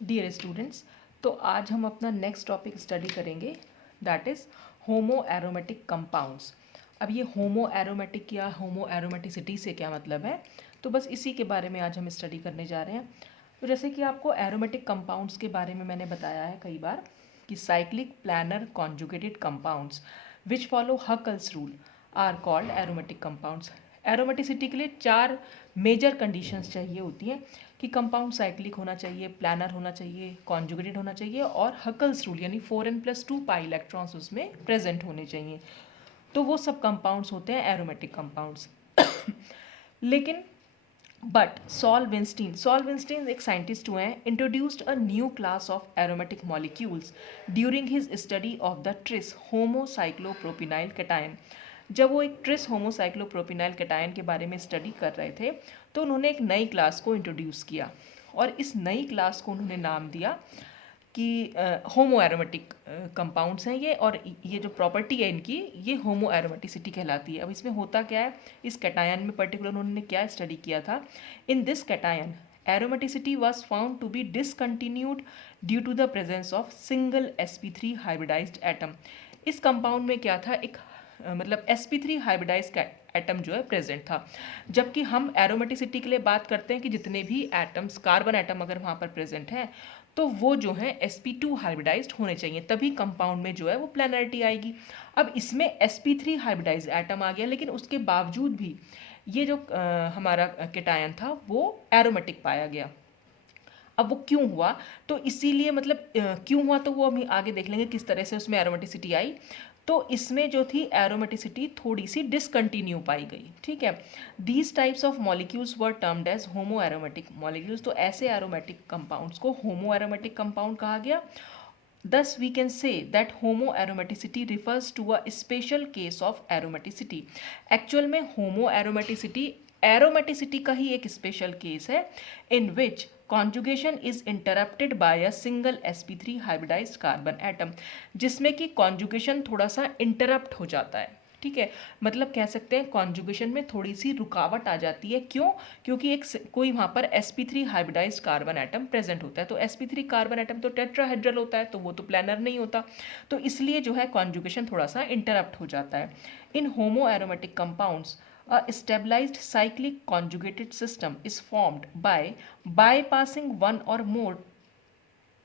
Dear students, तो आज हम अपना नेक्स्ट टॉपिक स्टडी करेंगे, that is homo aromatic compounds. अब ये होमो एरोमेटिक या होमो एरोमेटिसिटी से क्या मतलब है, तो बस इसी के बारे में आज हम स्टडी करने जा रहे हैं। तो जैसे कि आपको एरोमेटिक कंपाउंड्स के बारे में मैंने बताया है कई बार कि cyclic planar conjugated compounds which follow Huckel's rule are called aromatic compounds. Aromaticity के लिए 4 मेजर कंडीशंस चाहिए होती हैं कि कंपाउंड साइक्लिक होना चाहिए, प्लानर होना चाहिए, कॉन्जुगेटेड होना चाहिए और हकल्स रूल यानी 4n+2 पाई इलेक्ट्रॉन्स उसमें प्रेजेंट होने चाहिए। तो वो सब कंपाउंड्स होते हैं एरोमेटिक कंपाउंड्स। लेकिन बट सॉल विंस्टीन एक साइंटिस्ट हुए हैं, introduced a new class of aromatic molecules during his study of the tris homocyclopropenyl cation. जब वो एक ट्रिस होमोसाइक्लोप्रोपिनाइल कैटायन के बारे में स्टडी कर रहे थे तो उन्होंने एक नई क्लास को इंट्रोड्यूस किया और इस नई क्लास को उन्होंने नाम दिया कि होमो एरोमेटिक कंपाउंड्स हैं ये, और ये जो प्रॉपर्टी है इनकी ये होमो एरोमेटिसिटी कहलाती है। अब इसमें होता क्या है, इस कैटायन में पर्टिकुलर उन्होंने क्या स्टडी किया था, in this cation aromaticity was found to be discontinued due to the presence of single sp3 hybridized atom. इस कंपाउंड में क्या था, एक मतलब sp3 हाइब्रिडाइज्ड एटम जो है प्रेजेंट था। जबकि हम एरोमेटिसिटी के लिए बात करते हैं कि जितने भी एटम्स, कार्बन एटम अगर वहाँ पर प्रेजेंट हैं तो वो जो है sp2 हाइब्रिडाइज्ड होने चाहिए, तभी कंपाउंड में जो है वो प्लैनरिटी आएगी। अब इसमें sp3 हाइब्रिडाइज्ड एटम आ गया, लेकिन उसके बावजूद भी ये जो हमारा कैटायन था वो एरोमेटिक पाया गया। अब वो क्यों हुआ, तो इसीलिए मतलब क्यों हुआ तो वो हम आगे देख लेंगे किस तरह से उसमें एरोमेटिसिटी आई। तो इसमें जो थी एरोमेटिसिटी थोड़ी सी डिसकंटिन्यू पाई गई, ठीक है। These types of molecules were termed as homoaromatic molecules. तो ऐसे एरोमेटिक कंपाउंड्स को होमो एरोमेटिक कंपाउंड कहा गया। Thus, we can say that homoaromaticity refers to a special case of aromaticity. Actual में homoaromaticity एरोमेटिसिटी का ही एक स्पेशल केस है in which conjugation is interrupted by a single sp3 hybridized carbon atom, जिसमें कि conjugation थोड़ा सा interrupt हो जाता है, ठीक है। मतलब कह सकते हैं कॉन्जुगेशन में थोड़ी सी रुकावट आ जाती है। क्यों? क्योंकि एक कोई वहाँ पर sp3 hybridized carbon atom present होता है। तो sp3 कार्बन एटम तो टेट्राहेड्रल होता है, तो वो तो प्लानर नहीं होता, तो इसलिए जो है कॉन्जुगेशन थोड़ा सा इंटरप्ट हो जाता है। In homo aromatic compounds a stabilized cyclic conjugated system is formed by bypassing one or more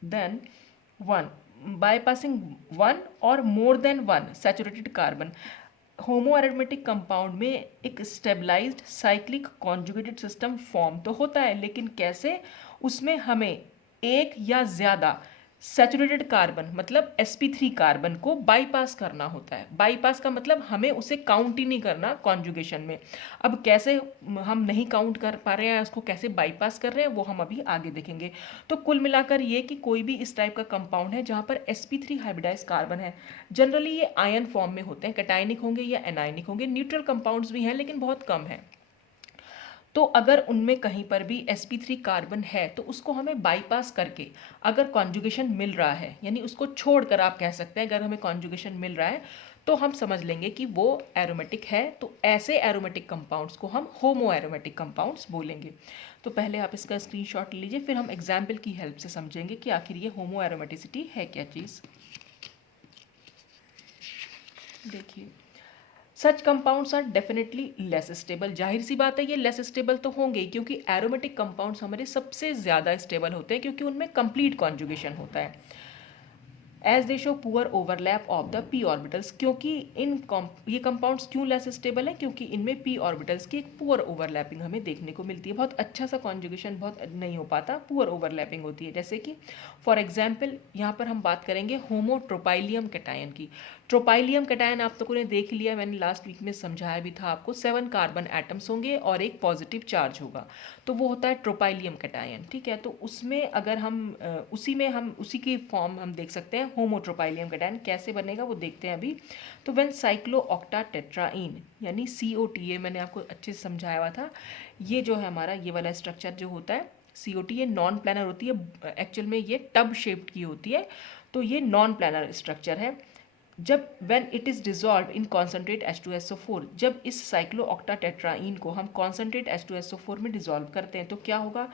than one bypassing one or more than one saturated carbon। Homoaromatic compound में एक stabilized cyclic conjugated system form तो होता है, लेकिन कैसे, उसमें हमें एक या ज़्यादा सैचुरेटेड कार्बन मतलब sp3 कार्बन को बाईपास करना होता है। बाईपास का मतलब हमें उसे काउंट ही नहीं करना कॉन्जुगेशन में। अब कैसे हम नहीं काउंट कर पा रहे हैं, उसको कैसे बाईपास कर रहे हैं, वो हम अभी आगे देखेंगे। तो कुल मिलाकर ये कि कोई भी इस टाइप का कंपाउंड है जहाँ पर sp3 हाइब्रिडाइज्ड कार्बन है, जनरली ये आयन फॉर्म में होते हैं, कैटायनिक होंगे या एनायनिक होंगे, न्यूट्रल कंपाउंड्स भी हैं लेकिन बहुत कम है। तो अगर उनमें कहीं पर भी sp3 कार्बन है तो उसको हमें बाईपास करके अगर कॉन्जुगेशन मिल रहा है, यानी उसको छोड़कर आप कह सकते हैं अगर हमें कॉन्जुगेशन मिल रहा है तो हम समझ लेंगे कि वो एरोमेटिक है। तो ऐसे एरोमेटिक कंपाउंड्स को हम होमो एरोमेटिक कंपाउंड्स बोलेंगे। तो पहले आप इसका स्क्रीनशॉट लीजिए, फिर हम एग्जाम्पल की हेल्प से समझेंगे कि आखिर ये होमो एरोमेटिसिटी है क्या चीज़। देखिए, such compounds are definitely less stable. जाहिर सी बात है ये लेस स्टेबल तो होंगे ही, क्योंकि एरोमेटिक कंपाउंड्स हमारे सबसे ज़्यादा स्टेबल होते हैं क्योंकि उनमें कंप्लीट कॉन्जुगेशन होता है। As they show poor overlap of the p orbitals, क्योंकि ये कंपाउंड्स क्यों लेस स्टेबल है, क्योंकि इनमें p ऑर्बिटल्स की एक पुअर ओवरलैपिंग हमें देखने को मिलती है। बहुत अच्छा सा कॉन्जुगेशन बहुत नहीं हो पाता, पुअर ओवरलैपिंग होती है। जैसे कि फॉर एग्जाम्पल यहाँ पर हम बात करेंगे होमोट्रोपाइलियम कैटायन की। ट्रोपाइलियम कैटायन आप लोगों ने देख लिया, मैंने लास्ट वीक में समझाया भी था आपको, 7 कार्बन एटम्स होंगे और एक पॉजिटिव चार्ज होगा, तो वो होता है ट्रोपाइलियम कैटायन, ठीक है। तो उसमें अगर हम उसी की फॉर्म हम देख सकते हैं होमोट्रोपाइलियम कैटायन कैसे बनेगा वो देखते हैं अभी। तो व्हेन साइक्लो ऑक्टा टेट्राइन यानी COTA, मैंने आपको अच्छे से समझाया हुआ था, ये जो है हमारा ये वाला स्ट्रक्चर जो होता है COT, ये नॉन प्लानर होती है, एक्चुअल में ये टब शेप्ड की होती है, तो ये नॉन प्लानर स्ट्रक्चर है। जब when it is dissolve in concentrate H2SO4, जब इस साइक्लो ऑक्टा टेट्राइन को हम कॉन्सेंट्रेट H2SO4 में डिजॉल्व करते हैं तो क्या होगा,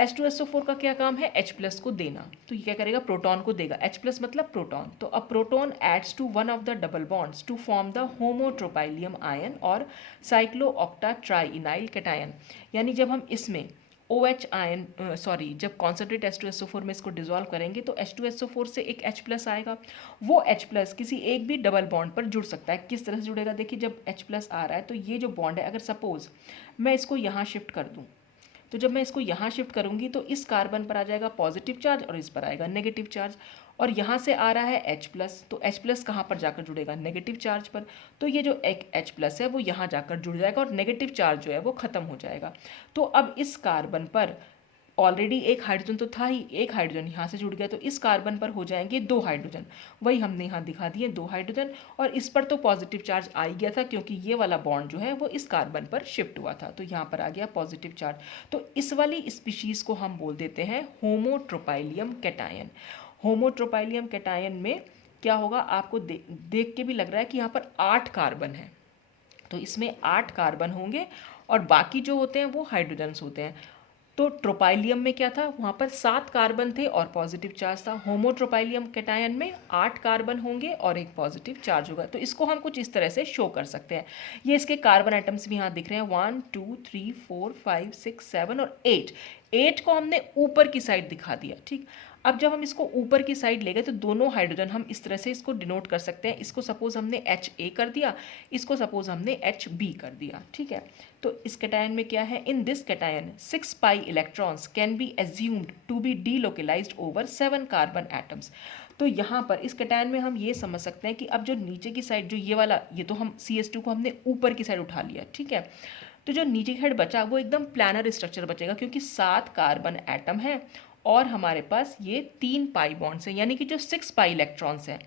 H2SO4 का क्या काम है, H प्लस को देना, तो ये क्या करेगा, प्रोटॉन को देगा, H प्लस मतलब प्रोटॉन। तो अब proton adds to one of the double bonds to form the homotropylium ion और साइक्लोऑक्टा ट्राइइनाइल कैटायन। यानी जब हम इसमें OH आयन जब कॉन्सेंट्रेट H2SO4 में इसको डिजोल्व करेंगे तो H2SO4 से एक H प्लस आएगा, वो H प्लस किसी एक भी डबल बॉन्ड पर जुड़ सकता है। किस तरह से जुड़ेगा, देखिए जब H प्लस आ रहा है तो ये जो बॉन्ड है, अगर सपोज मैं इसको यहाँ शिफ्ट कर दूँ, तो जब मैं इसको यहाँ शिफ्ट करूँगी तो इस कार्बन पर आ जाएगा पॉजिटिव चार्ज और इस पर आएगा नेगेटिव चार्ज, और यहाँ से आ रहा है H प्लस, तो H प्लस कहाँ पर जाकर जुड़ेगा, नेगेटिव चार्ज पर, तो ये जो एक H प्लस है वो यहाँ जाकर जुड़ जाएगा और नेगेटिव चार्ज जो है वो ख़त्म हो जाएगा। तो अब इस कार्बन पर ऑलरेडी एक हाइड्रोजन तो था ही, एक हाइड्रोजन यहाँ से जुड़ गया, तो इस कार्बन पर हो जाएंगे 2 हाइड्रोजन, वही हमने यहाँ दिखा दिए 2 हाइड्रोजन, और इस पर तो पॉजिटिव चार्ज आ ही गया था क्योंकि ये वाला बॉन्ड जो है वो इस कार्बन पर शिफ्ट हुआ था, तो यहाँ पर आ गया पॉजिटिव चार्ज। तो इस वाली स्पीशीज़ को हम बोल देते हैं होमोट्रोपाइलियम कैटायन। होमोट्रोपाइलियम कैटायन में क्या होगा, आपको देख के भी लग रहा है कि यहाँ पर 8 कार्बन है, तो इसमें 8 कार्बन होंगे और बाकी जो होते हैं वो हाइड्रोजन्स होते हैं। तो ट्रोपाइलियम में क्या था, वहाँ पर 7 कार्बन थे और पॉजिटिव चार्ज था। होमोट्रोपाइलियम कैटायन में 8 कार्बन होंगे और एक पॉजिटिव चार्ज होगा। तो इसको हम कुछ इस तरह से शो कर सकते हैं। ये इसके कार्बन एटम्स भी यहाँ दिख रहे हैं, 1 2 3 4 5 6 7 और 8 को हमने ऊपर की साइड दिखा दिया। ठीक, अब जब हम इसको ऊपर की साइड ले गए तो दोनों हाइड्रोजन हम इस तरह से इसको डिनोट कर सकते हैं। इसको सपोज हमने HA कर दिया, इसको सपोज हमने HB कर दिया। ठीक है, तो इस कैटायन में क्या है, in this cation 6 pi electrons can be assumed to be delocalized over 7 carbon atoms. तो यहाँ पर इस कैटायन में हम ये समझ सकते हैं कि अब जो नीचे की साइड, जो ये वाला, ये तो हम CH2 को हमने ऊपर की साइड उठा लिया। ठीक है, तो जो नीचे की साइड बचा वो एकदम प्लानर स्ट्रक्चर बचेगा क्योंकि 7 कार्बन एटम है और हमारे पास ये 3 पाई बॉन्ड्स हैं, यानी कि जो 6 पाई इलेक्ट्रॉन्स हैं,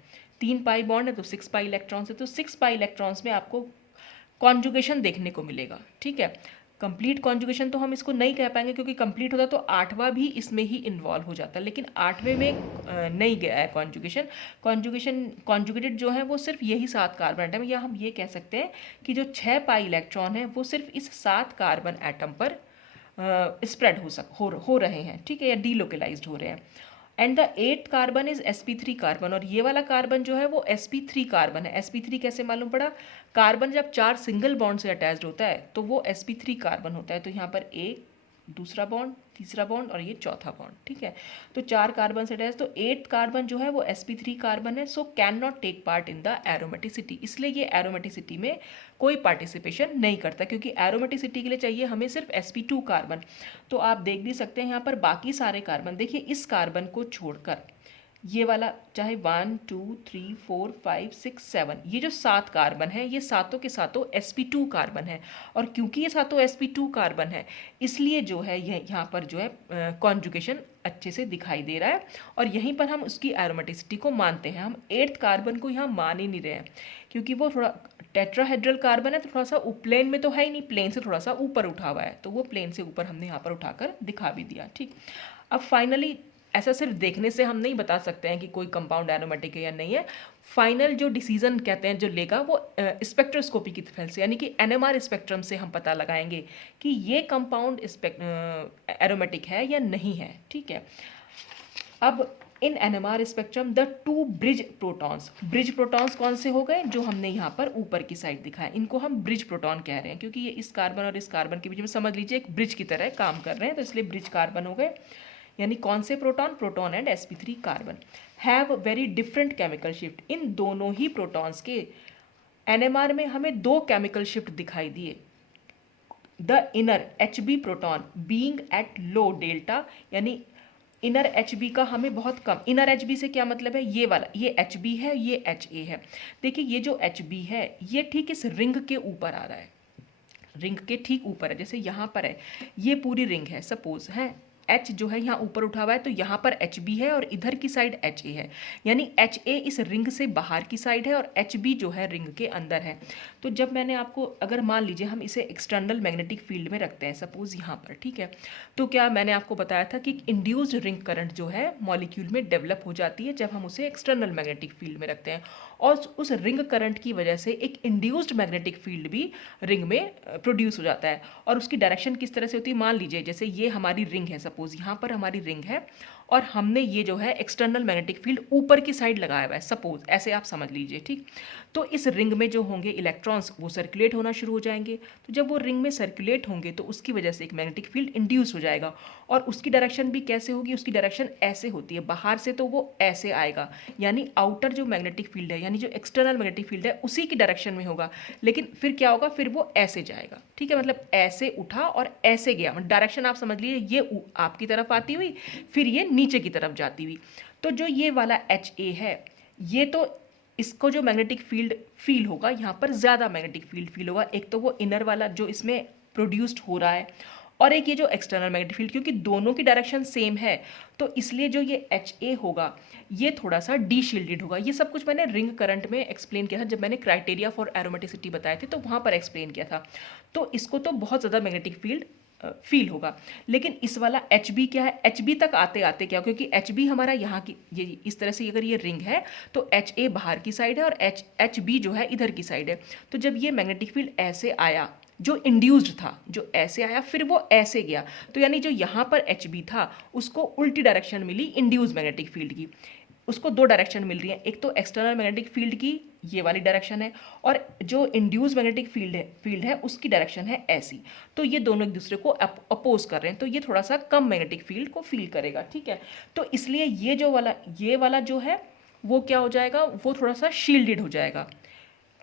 3 पाई बॉन्ड है तो 6 पाई इलेक्ट्रॉन्स है, तो 6 पाई इलेक्ट्रॉन्स में आपको कॉन्जुगेशन देखने को मिलेगा। ठीक है, कंप्लीट कॉन्जुगेशन तो हम इसको नहीं कह पाएंगे क्योंकि कंप्लीट होता तो 8वां भी इसमें ही इन्वॉल्व हो जाता, लेकिन 8वें में नहीं गया है कॉन्जुगेशन। कॉन्जुगेटेड जो है वो सिर्फ यही 7 कार्बन एटम, या हम ये कह सकते हैं कि जो 6 पाई इलेक्ट्रॉन है वो सिर्फ इस 7 कार्बन एटम पर स्प्रेड हो रहे हैं। ठीक है, या डीलोकेलाइज्ड हो रहे हैं। And the 8th carbon is sp3 carbon, और ये वाला कार्बन जो है वो sp3 कार्बन है। sp3 कैसे मालूम पड़ा, कार्बन जब 4 सिंगल बॉन्ड से अटैच्ड होता है तो वो sp3 कार्बन होता है। तो यहाँ पर एक, दूसरा बॉन्ड, तीसरा बॉन्ड और ये चौथा बॉन्ड। ठीक है, तो 4 कार्बन से अटैच, तो 8th कार्बन जो है वो sp3 कार्बन है, so can not take part in the aromaticity, इसलिए ये एरोमेटिसिटी में कोई पार्टिसिपेशन नहीं करता क्योंकि एरोमेटिसिटी के लिए चाहिए हमें सिर्फ sp2 कार्बन। तो आप देख भी सकते हैं यहाँ पर बाकी सारे कार्बन, देखिए इस कार्बन को छोड़कर ये वाला चाहे 1 2 3 4 5 6 7, ये जो 7 कार्बन है ये सातों के सातों sp2 कार्बन है, और क्योंकि ये सातों sp2 कार्बन है इसलिए जो है यह यहाँ पर जो है कॉन्जुगेशन अच्छे से दिखाई दे रहा है, और यहीं पर हम उसकी एरोमेटिसिटी को मानते हैं। हम 8th कार्बन को यहाँ मान ही नहीं रहे हैं क्योंकि वो थोड़ा टेट्राहेड्रल कार्बन है, तो थोड़ा सा प्लेन में तो है ही नहीं, प्लेन से थोड़ा सा ऊपर उठा हुआ है, तो वो प्लेन से ऊपर हमने यहाँ पर उठाकर दिखा भी दिया। ठीक, अब फाइनली ऐसा सिर्फ देखने से हम नहीं बता सकते हैं कि कोई कंपाउंड एरोमेटिक है या नहीं है। फाइनल जो डिसीजन कहते हैं जो लेगा वो स्पेक्ट्रोस्कोपी की हेल्प से, यानी कि NMR स्पेक्ट्रम से हम पता लगाएंगे कि ये कंपाउंड एरोमेटिक है या नहीं है। ठीक है, अब इन NMR spectrum the 2 bridge protons कौन से हो गए, जो हमने यहाँ पर ऊपर की साइड दिखाया, इनको हम ब्रिज प्रोटॉन कह रहे हैं क्योंकि ये इस कार्बन और इस कार्बन के बीच में समझ लीजिए एक ब्रिज की तरह काम कर रहे हैं, तो इसलिए ब्रिज कार्बन हो गए। यानी कौन से proton and sp3 carbon have very different chemical shift. इन दोनों ही प्रोटॉन्स के NMR में हमें 2 केमिकल शिफ्ट दिखाई दिए। The inner HB proton being at low delta, यानी इनर HB का हमें बहुत कम, इनर HB से क्या मतलब है, ये वाला, ये HB है, ये HA है। देखिए ये जो HB है ये ठीक इस रिंग के ऊपर आ रहा है, रिंग के ठीक ऊपर है, जैसे यहाँ पर है ये पूरी रिंग है सपोज है, H जो है यहाँ ऊपर उठा हुआ है तो यहाँ पर HB है और इधर की साइड HA है, यानी HA इस रिंग से बाहर की साइड है और HB जो है रिंग के अंदर है। तो जब मैंने आपको, अगर मान लीजिए हम इसे एक्सटर्नल मैग्नेटिक फील्ड में रखते हैं सपोज यहाँ पर, ठीक है, तो क्या मैंने आपको बताया था कि इंड्यूस्ड रिंग करंट जो है मॉलिक्यूल में डेवलप हो जाती है जब हम उसे एक्सटर्नल मैग्नेटिक फील्ड में रखते हैं, और उस रिंग करंट की वजह से एक इंड्यूस्ड मैग्नेटिक फील्ड भी रिंग में प्रोड्यूस हो जाता है। और उसकी डायरेक्शन किस तरह से होती है, मान लीजिए जैसे ये हमारी रिंग है, सपोज यहाँ पर हमारी रिंग है और हमने ये जो है एक्सटर्नल मैग्नेटिक फील्ड ऊपर की साइड लगाया हुआ है, सपोज ऐसे आप समझ लीजिए, ठीक। तो इस रिंग में जो होंगे इलेक्ट्रॉन्स वो सर्कुलेट होना शुरू हो जाएंगे। तो जब वो रिंग में सर्कुलेट होंगे तो उसकी वजह से एक मैग्नेटिक फील्ड इंड्यूस हो जाएगा। और उसकी डायरेक्शन भी कैसे होगी, उसकी डायरेक्शन ऐसे होती है, बाहर से तो वो ऐसे आएगा, यानी आउटर जो मैग्नेटिक फील्ड है, यानी जो एक्सटर्नल मैग्नेटिक फील्ड है उसी की डायरेक्शन में होगा। लेकिन फिर क्या होगा, फिर वो ऐसे जाएगा, ठीक है, मतलब ऐसे उठा और ऐसे गया, डायरेक्शन आप समझ लीजिए, ये आपकी तरफ आती हुई फिर ये नीचे की तरफ जाती हुई। तो जो ये वाला HA है, ये तो इसको जो मैग्नेटिक फील्ड फील होगा, यहाँ पर ज़्यादा मैग्नेटिक फील्ड फील होगा। एक तो वो इनर वाला जो इसमें प्रोड्यूस्ड हो रहा है, और एक ये जो एक्सटर्नल मैग्नेटिक फील्ड, क्योंकि दोनों की डायरेक्शन सेम है तो इसलिए जो ये HA होगा ये थोड़ा सा डी शील्डेड होगा। ये सब कुछ मैंने रिंग करंट में एक्सप्लेन किया था, जब मैंने क्राइटेरिया फॉर एरोमेटिसिटी बताए थे तो वहाँ पर एक्सप्लेन किया था। तो इसको तो बहुत ज़्यादा मैग्नेटिक फील्ड फील होगा। लेकिन इस वाला HB क्या है, HB तक आते आते क्या, क्योंकि HB हमारा यहाँ की ये इस तरह से अगर ये रिंग है तो HA बाहर की साइड है और HB जो है इधर की साइड है। तो जब ये मैग्नेटिक फील्ड ऐसे आया जो इंड्यूस्ड था, जो ऐसे आया फिर वो ऐसे गया, तो यानी जो यहाँ पर HB था उसको उल्टी डायरेक्शन मिली इंड्यूस्ड मैग्नेटिक फील्ड की। उसको दो डायरेक्शन मिल रही है, एक तो एक्सटर्नल मैग्नेटिक फील्ड की ये वाली डायरेक्शन है और जो इंड्यूस मैग्नेटिक फील्ड है उसकी डायरेक्शन है ऐसी। तो ये दोनों एक दूसरे को अपोज कर रहे हैं, तो ये थोड़ा सा कम मैग्नेटिक फील्ड को फील करेगा, ठीक है। तो इसलिए ये वाला जो है वो क्या हो जाएगा, वो थोड़ा सा शील्डेड हो जाएगा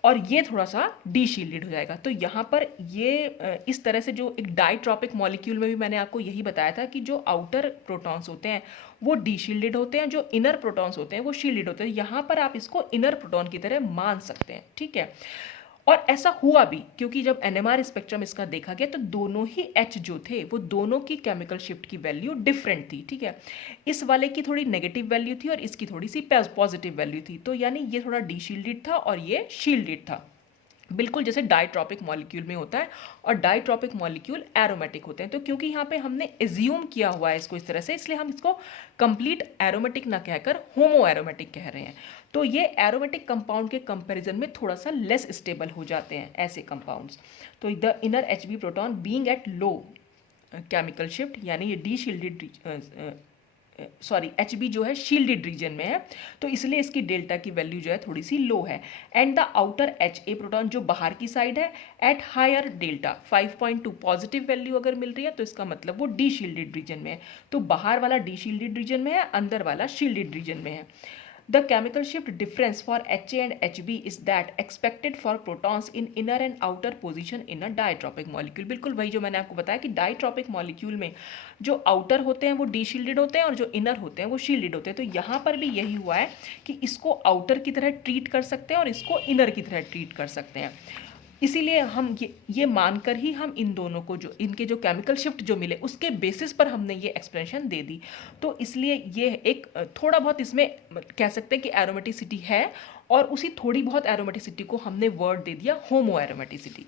और ये थोड़ा सा डी शील्डेड हो जाएगा। तो यहाँ पर ये इस तरह से जो एक डाइट्रॉपिक मॉलिक्यूल में भी मैंने आपको यही बताया था कि जो आउटर प्रोटॉन्स होते हैं वो डी शील्डेड होते हैं, जो इनर प्रोटॉन्स होते हैं वो शील्डेड होते हैं। यहाँ पर आप इसको इनर प्रोटॉन की तरह मान सकते हैं, ठीक है। और ऐसा हुआ भी, क्योंकि जब NMR स्पेक्ट्रम इसका देखा गया तो दोनों ही H जो थे वो दोनों की केमिकल शिफ्ट की वैल्यू डिफरेंट थी, ठीक है। इस वाले की थोड़ी नेगेटिव वैल्यू थी और इसकी थोड़ी सी पॉजिटिव वैल्यू थी। तो यानी ये थोड़ा डी शील्डेड था और ये शील्डेड था, बिल्कुल जैसे डाइट्रॉपिक मॉलिक्यूल में होता है। और डाइट्रॉपिक मॉलिक्यूल एरोमेटिक होते हैं। तो क्योंकि यहाँ पे हमने एज्यूम किया हुआ है इसको इस तरह से, इसलिए हम इसको कंप्लीट एरोमेटिक ना कहकर होमो एरोमेटिक कह रहे हैं। तो ये एरोमेटिक कंपाउंड के कंपैरिजन में थोड़ा सा लेस स्टेबल हो जाते हैं ऐसे कंपाउंड्स। तो the inner HB proton being at low chemical shift, यानी ये डी शील्डेड HB जो है शील्डेड रीजन में है, तो इसलिए इसकी डेल्टा की वैल्यू जो है थोड़ी सी लो है। And the outer HA proton जो बाहर की साइड है at higher delta 5.2 positive value अगर मिल रही है तो इसका मतलब वो डी शील्डेड रीजन में है। तो बाहर वाला डी शील्डेड रीजन में है, अंदर वाला शील्डेड रीजन में है। The chemical shift difference for HA and HB is that expected for protons in inner and outer position in a ditropic molecule। बिल्कुल वही जो मैंने आपको बताया कि डाइट्रॉपिक मॉलिक्यूल में जो आउटर होते हैं वो डी शील्डेड होते हैं और जो इनर होते हैं वो शील्डेड होते हैं। तो यहाँ पर भी यही हुआ है कि इसको आउटर की तरह ट्रीट कर सकते हैं और इसको इनर की तरह ट्रीट कर सकते हैं। इसीलिए हम ये मानकर ही हम इन दोनों को जो इनके जो केमिकल शिफ्ट जो मिले उसके बेसिस पर हमने ये एक्सप्लेनेशन दे दी। तो इसलिए ये एक थोड़ा बहुत इसमें कह सकते हैं कि एरोमेटिसिटी है और उसी थोड़ी बहुत एरोमेटिसिटी को हमने वर्ड दे दिया होमो एरोमेटिसिटी।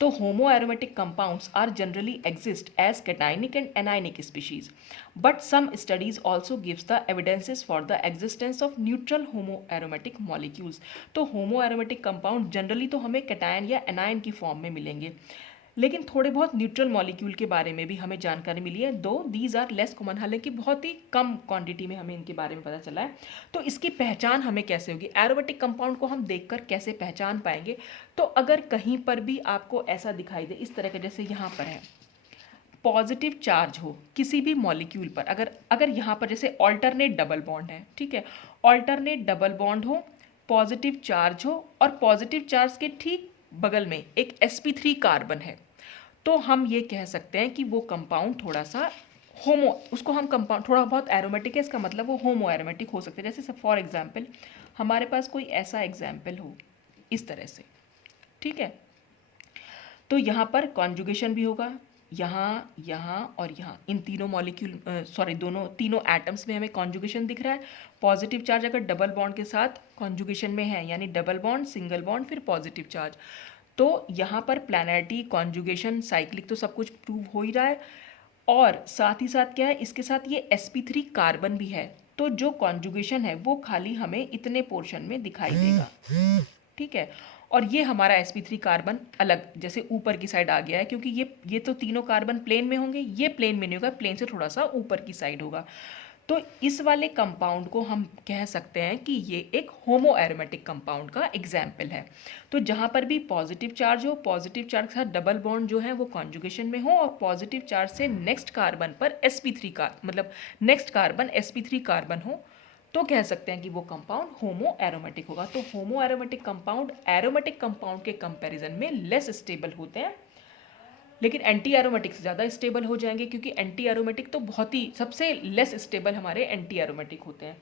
तो होमो aromatic compounds are generally exist as cationic and anionic species, but some studies also gives the evidences for the existence of neutral homoaromatic molecules। तो homoaromatic compound जनरली तो हमें cation या anion की form में मिलेंगे, लेकिन थोड़े बहुत न्यूट्रल मॉलिक्यूल के बारे में भी हमें जानकारी मिली है, दो दीज आर लेस कॉमन, हालांकि बहुत ही कम क्वांटिटी में हमें इनके बारे में पता चला है। तो इसकी पहचान हमें कैसे होगी, एरोमेटिक कंपाउंड को हम देखकर कैसे पहचान पाएंगे। तो अगर कहीं पर भी आपको ऐसा दिखाई दे इस तरह का, जैसे यहाँ पर है पॉजिटिव चार्ज हो किसी भी मॉलिक्यूल पर, अगर यहाँ पर जैसे ऑल्टरनेट डबल बॉन्ड है, ठीक है, ऑल्टरनेट डबल बॉन्ड हो, पॉजिटिव चार्ज हो और पॉजिटिव चार्ज के ठीक बगल में एक sp3 कार्बन है, तो हम ये कह सकते हैं कि वो कंपाउंड थोड़ा सा उसको हम कंपाउंड थोड़ा बहुत एरोमेटिक है, इसका मतलब वो होमो एरोमेटिक हो सकते हैं। जैसे फॉर एग्जाम्पल हमारे पास कोई ऐसा एग्जाम्पल हो इस तरह से, ठीक है, तो यहाँ पर कॉन्जुगेशन भी होगा, यहाँ यहाँ और यहाँ, इन तीनों मॉलिक्यूल तीनों एटम्स में हमें कॉन्जुगेशन दिख रहा है। पॉजिटिव चार्ज अगर डबल बॉन्ड के साथ कॉन्जुगेशन में है, यानी डबल बॉन्ड सिंगल बॉन्ड फिर पॉजिटिव चार्ज, तो यहाँ पर प्लैनरिटी कॉन्जुगेशन साइक्लिक तो सब कुछ प्रूव हो ही रहा है। और साथ ही साथ क्या है, इसके साथ ये sp3 कार्बन भी है, तो जो कॉन्जुगेशन है वो खाली हमें इतने पोर्शन में दिखाई देगा, ठीक है। और ये हमारा sp3 कार्बन अलग जैसे ऊपर की साइड आ गया है, क्योंकि ये तो तीनों कार्बन प्लेन में होंगे, ये प्लेन में नहीं होगा, प्लेन से थोड़ा सा ऊपर की साइड होगा। तो इस वाले कंपाउंड को हम कह सकते हैं कि ये एक होमो एरोमेटिक कंपाउंड का एग्जाम्पल है। तो जहाँ पर भी पॉजिटिव चार्ज हो, पॉजिटिव चार्ज के साथ डबल बॉन्ड जो है वो कॉन्जुगेशन में हो, और पॉजिटिव चार्ज से नेक्स्ट कार्बन पर sp3 का मतलब नेक्स्ट कार्बन sp3 कार्बन हो, तो कह सकते हैं कि वो कंपाउंड होमो एरोमेटिक होगा। तो homoaromatic compound aromatic compound के कंपैरिजन में लेस स्टेबल होते हैं, लेकिन एंटी एरोमेटिक से ज़्यादा स्टेबल हो जाएंगे, क्योंकि एंटी एरोमेटिक तो बहुत ही सबसे लेस स्टेबल हमारे एंटी एरोमेटिक होते हैं।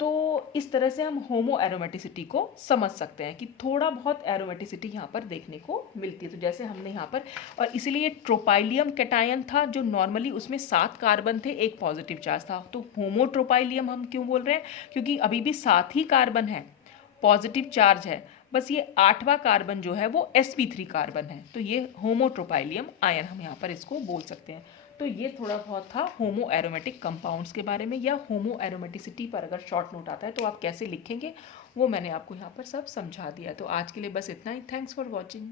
तो इस तरह से हम होमो एरोमेटिसिटी को समझ सकते हैं कि थोड़ा बहुत एरोमेटिसिटी यहाँ पर देखने को मिलती है। तो जैसे हमने यहाँ पर, और इसीलिए ट्रोपाइलियम कैटायन था जो नॉर्मली उसमें 7 कार्बन थे, एक पॉजिटिव चार्ज था। तो होमोट्रोपाइलियम हम क्यों बोल रहे हैं, क्योंकि अभी भी 7 ही कार्बन है, पॉजिटिव चार्ज है, बस ये 8वां कार्बन जो है वो sp3 कार्बन है। तो ये होमोट्रोपाइलियम आयन हम यहाँ पर इसको बोल सकते हैं। तो ये थोड़ा बहुत था होमो एरोमेटिक कंपाउंड्स के बारे में, या होमो एरोमेटिसिटी पर अगर शॉर्ट नोट आता है तो आप कैसे लिखेंगे वो मैंने आपको यहाँ पर सब समझा दिया। तो आज के लिए बस इतना ही। Thanks for watching.